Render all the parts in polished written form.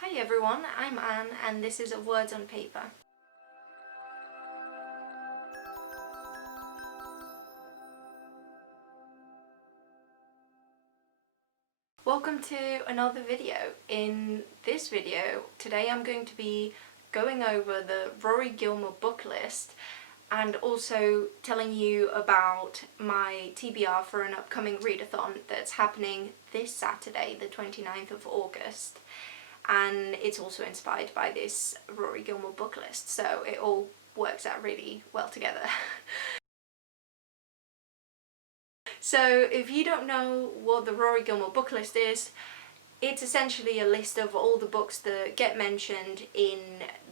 Hi everyone, I'm Anne and this is Words on Paper. Welcome to another video. In this video, today I'm going to be going over the Rory Gilmore Book List and also telling you about my TBR for an upcoming readathon that's happening this Saturday, the 29th of August. And it's also inspired by this Rory Gilmore Book List, so it all works out really well together. So if you don't know what the Rory Gilmore Book List is, it's essentially a list of all the books that get mentioned in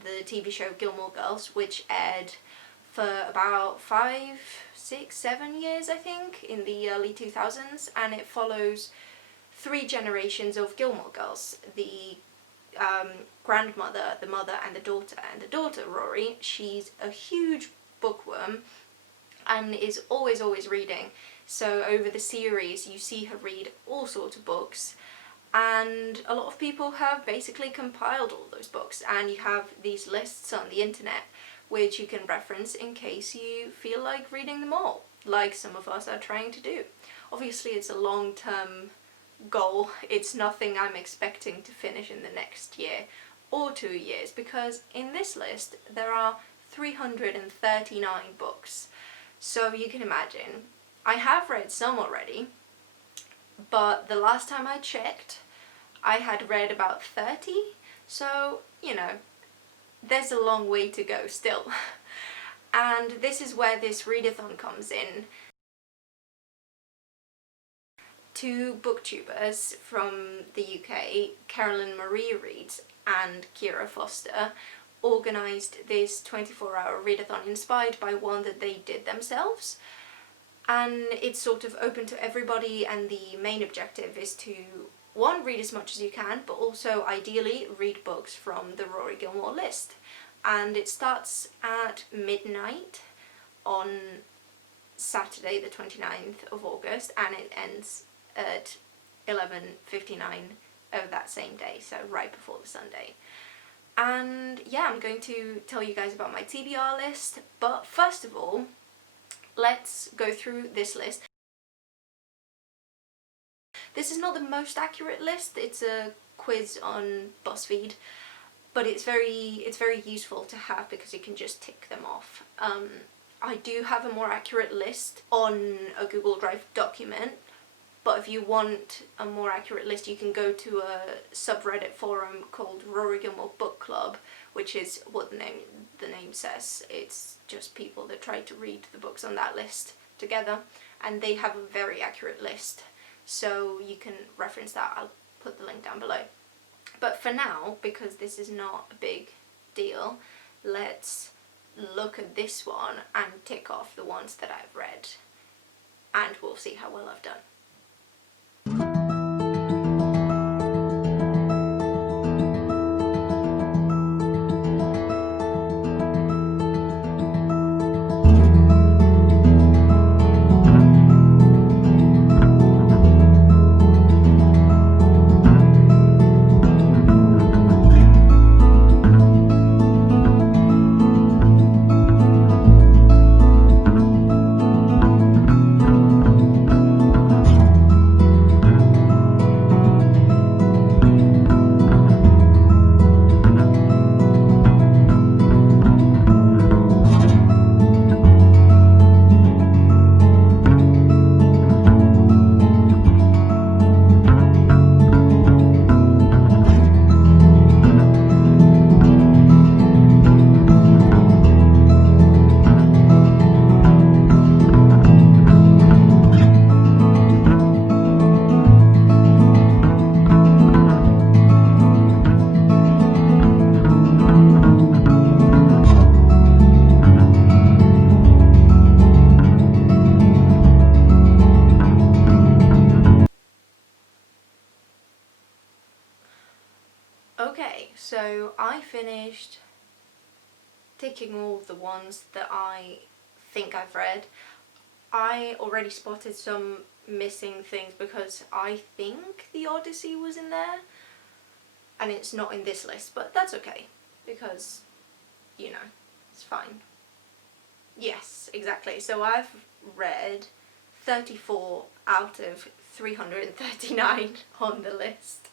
the TV show Gilmore Girls, which aired for about 5, 6, 7 years I think, in the early 2000s, and it follows 3 generations of Gilmore Girls. The grandmother, the mother and the daughter. And the daughter, Rory, she's a huge bookworm and is always reading. So over the series you see her read all sorts of books, and a lot of people have basically compiled all those books, and you have these lists on the internet which you can reference in case you feel like reading them all, like some of us are trying to do. Obviously it's a long-term goal, it's nothing I'm expecting to finish in the next year or 2 years, because in this list there are 339 books. So you can imagine, I have read some already, but the last time I checked I had read about 30, so you know, there's a long way to go still. And this is where this readathon comes in. 2 booktubers from the UK, Carolyn Marie Reads and Kira Foster, organised this 24-hour readathon inspired by one that they did themselves. And it's sort of open to everybody, and the main objective is to, 1, read as much as you can, but also ideally read books from the Rory Gilmore list. And it starts at midnight on Saturday the 29th of August and it ends at 11:59 of that same day, so right before the Sunday. And yeah, I'm going to tell you guys about my TBR list, but first of all, let's go through this list. This is not the most accurate list, it's a quiz on BuzzFeed, but it's very useful to have because you can just tick them off. I do have a more accurate list on a Google Drive document, but if you want a more accurate list you can go to a subreddit forum called Rory Gilmore Book Club, which is what the name says. It's just people that try to read the books on that list together, and they have a very accurate list, so you can reference that. I'll put the link down below. But for now, because this is not a big deal, let's look at this one and tick off the ones that I've read, and we'll see how well I've done. Okay, so I finished ticking all the ones that I think I've read. I already spotted some missing things because I think the Odyssey was in there, and it's not in this list, but that's okay, because, you know, it's fine. Yes, exactly. So I've read 34 out of 339 on the list,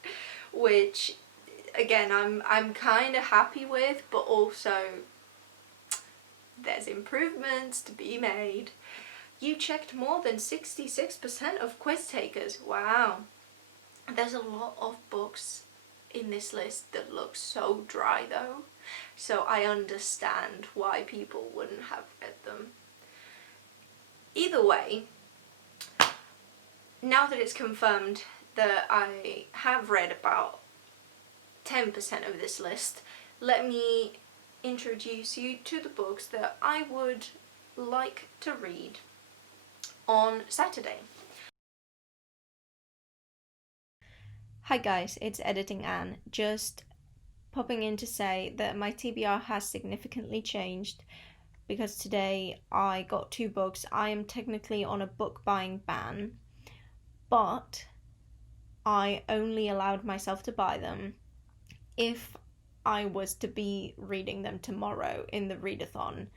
which again I'm kind of happy with, but also there's improvements to be made. You checked more than 66% of quiz takers. Wow. There's a lot of books in this list that look so dry though, so I understand why people wouldn't have read them. Either way, now that it's confirmed that I have read about 10% of this list, let me introduce you to the books that I would like to read on Saturday. Hi guys, it's Editing Anne. Just popping in to say that my TBR has significantly changed, because today I got 2 books. I am technically on a book buying ban, but I only allowed myself to buy them if I was to be reading them tomorrow in the readathon.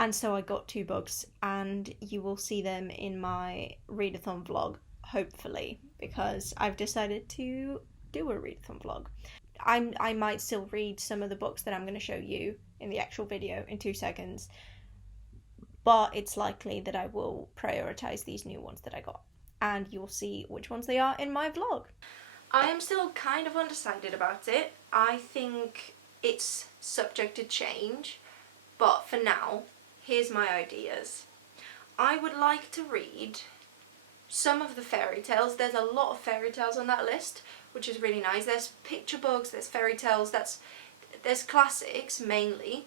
And so I got 2 books, and you will see them in my readathon vlog, hopefully, because I've decided to do a readathon vlog. I might still read some of the books that I'm going to show you in the actual video in 2 seconds, but it's likely that I will prioritize these new ones that I got, and you'll see which ones they are in my vlog. I am still kind of undecided about it. I think it's subject to change, but for now, here's my ideas. I would like to read some of the fairy tales. There's a lot of fairy tales on that list, which is really nice. There's picture books, there's fairy tales, there's classics mainly,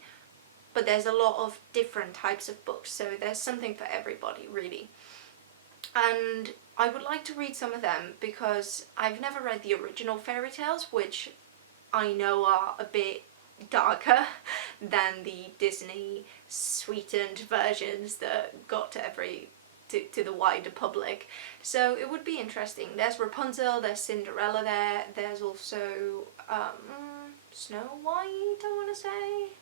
but there's a lot of different types of books, so there's something for everybody really. And I would like to read some of them because I've never read the original fairy tales, which I know are a bit darker than the Disney sweetened versions that got to the wider public. So it would be interesting. There's Rapunzel, there's Cinderella there's also Snow White, I want to say.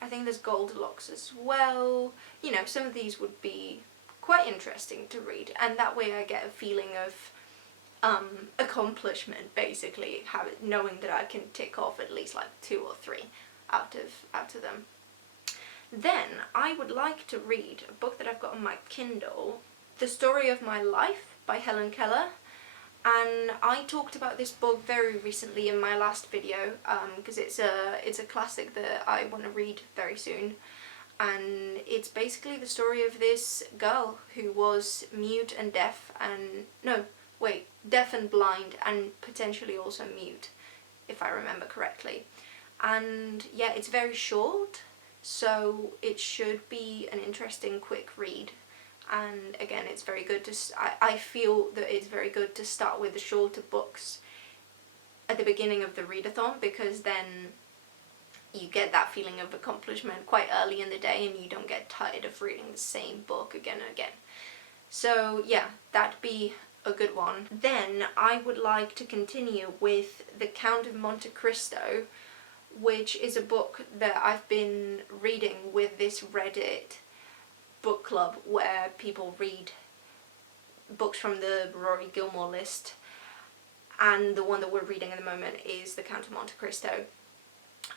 I think there's Goldilocks as well. You know, some of these would be quite interesting to read, and that way I get a feeling of accomplishment, basically, knowing that I can tick off at least like 2 or 3 out of them. Then I would like to read a book that I've got on my Kindle, The Story of My Life by Helen Keller. And I talked about this book very recently in my last video, because it's a classic that I want to read very soon. And it's basically the story of this girl who was mute and deaf and deaf and blind, and potentially also mute, if I remember correctly. And yeah, it's very short, so it should be an interesting quick read. And again, it's very good to I feel that it's very good to start with the shorter books at the beginning of the readathon, because then you get that feeling of accomplishment quite early in the day and you don't get tired of reading the same book again and again. So yeah, that'd be a good one. Then I would like to continue with The Count of Monte Cristo, which is a book that I've been reading with this Reddit book club where people read books from the Rory Gilmore list, and the one that we're reading at the moment is The Count of Monte Cristo.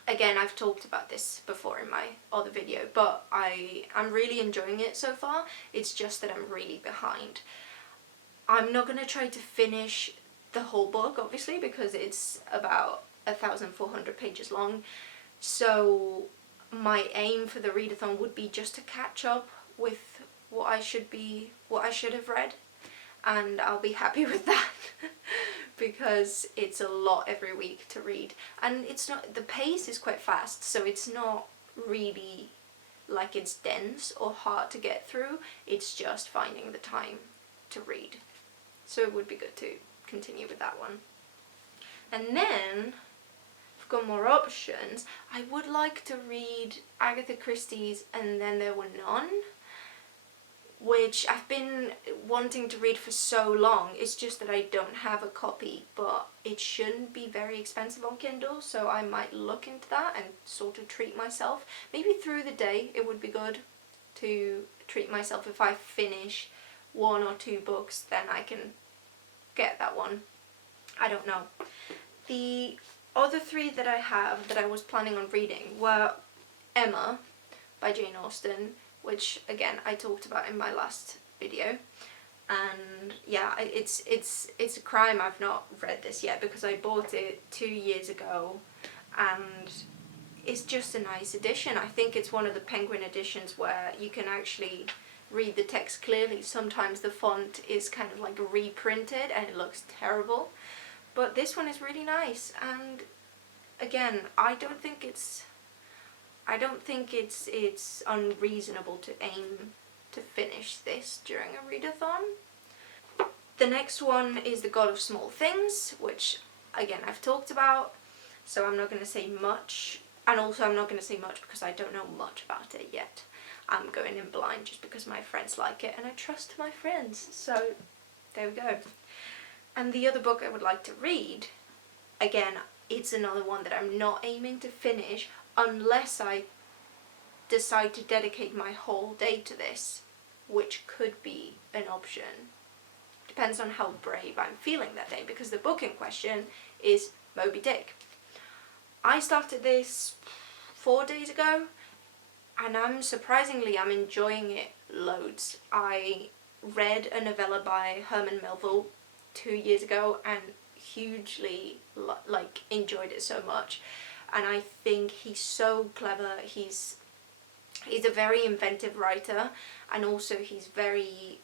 Again, I've talked about this before in my other video, but I'm really enjoying it so far. It's just that I'm really behind. I'm not going to try to finish the whole book, obviously, because it's about 1,400 pages long. So my aim for the readathon would be just to catch up with what I should have read, and I'll be happy with that because it's a lot every week to read, and the pace is quite fast, so it's not really like it's dense or hard to get through. It's just finding the time to read, so it would be good to continue with that one. And then I've got more options. I would like to read Agatha Christie's And Then There Were None. which I've been wanting to read for so long. It's just that I don't have a copy, but it shouldn't be very expensive on Kindle, so I might look into that and sort of treat myself. Maybe through the day it would be good to treat myself. If I finish 1 or 2 books, then I can get that one. I don't know. The other 3 that I have that I was planning on reading were Emma by Jane Austen, which again I talked about in my last video, and yeah, it's a crime I've not read this yet, because I bought it 2 years ago and it's just a nice edition. I think it's one of the Penguin editions where you can actually read the text clearly. Sometimes the font is kind of like reprinted and it looks terrible, but this one is really nice. And again, I don't think it's unreasonable to aim to finish this during a readathon. The next one is The God of Small Things, which again I've talked about, so I'm not going to say much, and also I'm not going to say much because I don't know much about it yet. I'm going in blind just because my friends like it and I trust my friends, so there we go. And the other book I would like to read, again, it's another one that I'm not aiming to finish unless I decide to dedicate my whole day to this, which could be an option. Depends on how brave I'm feeling that day, because the book in question is Moby Dick. I started this 4 days ago and I'm enjoying it loads. I read a novella by Herman Melville 2 years ago and hugely enjoyed it so much, and I think he's so clever. He's a very inventive writer, and also he's very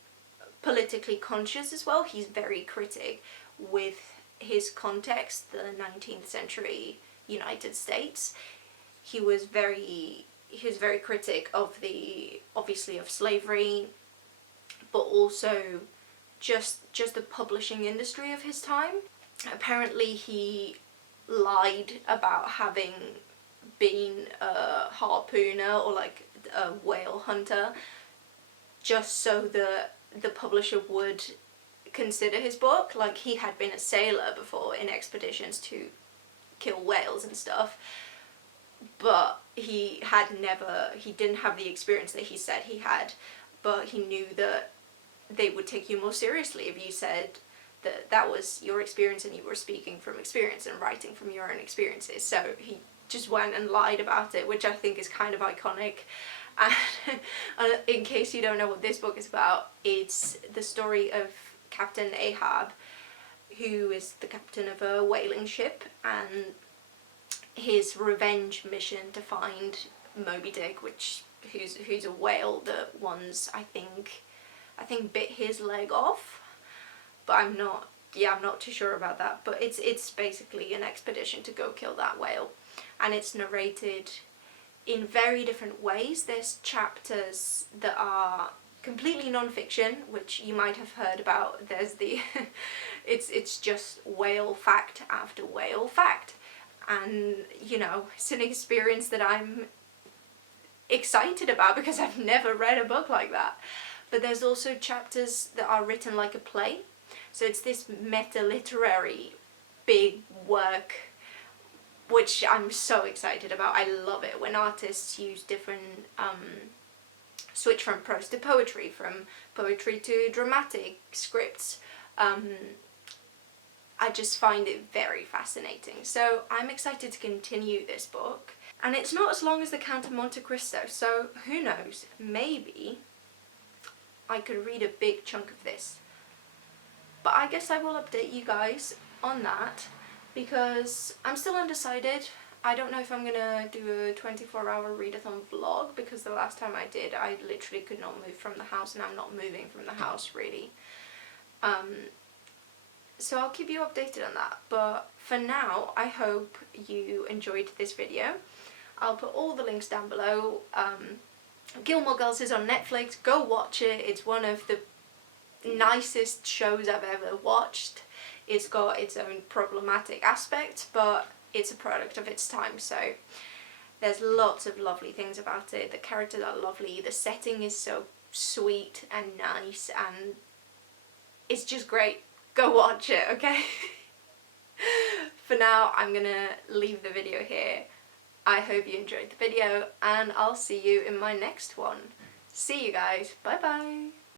politically conscious as well. He's very critic with his context, the 19th century United States. He was very critic of of slavery, but also just the publishing industry of his time. Apparently he lied about having been a harpooner or like a whale hunter just so the publisher would consider his book. Like, he had been a sailor before in expeditions to kill whales and stuff, but he didn't have the experience that he said he had, but he knew that they would take you more seriously if you said that was your experience and you were speaking from experience and writing from your own experiences. So he just went and lied about it, which I think is kind of iconic. And in case you don't know what this book is about, it's the story of Captain Ahab, who is the captain of a whaling ship, and his revenge mission to find Moby Dick, who's a whale that once I think bit his leg off, but I'm not too sure about that. But it's basically an expedition to go kill that whale, and it's narrated in very different ways. There's chapters that are completely non-fiction, which you might have heard about. There's the it's just whale fact after whale fact, and it's an experience that I'm excited about because I've never read a book like that. But there's also chapters that are written like a play, so it's this meta-literary big work, which I'm so excited about. I love it when artists use different switch from prose to poetry, from poetry to dramatic scripts. I just find it very fascinating. So I'm excited to continue this book. And it's not as long as The Count of Monte Cristo, so who knows, maybe I could read a big chunk of this. But I guess I will update you guys on that, because I'm still undecided. I don't know if I'm gonna do a 24-hour readathon vlog, because the last time I did, I literally could not move from the house, and I'm not moving from the house really. So I'll keep you updated on that, but for now, I hope you enjoyed this video. I'll put all the links down below. Gilmore Girls is on Netflix. Go watch it. It's one of the nicest shows I've ever watched. It's got its own problematic aspects, but it's a product of its time, so there's lots of lovely things about it. The characters are lovely, the setting is so sweet and nice, and it's just great. Go watch it, okay? For now, I'm gonna leave the video here. I hope you enjoyed the video, and I'll see you in my next one. See you guys. Bye bye.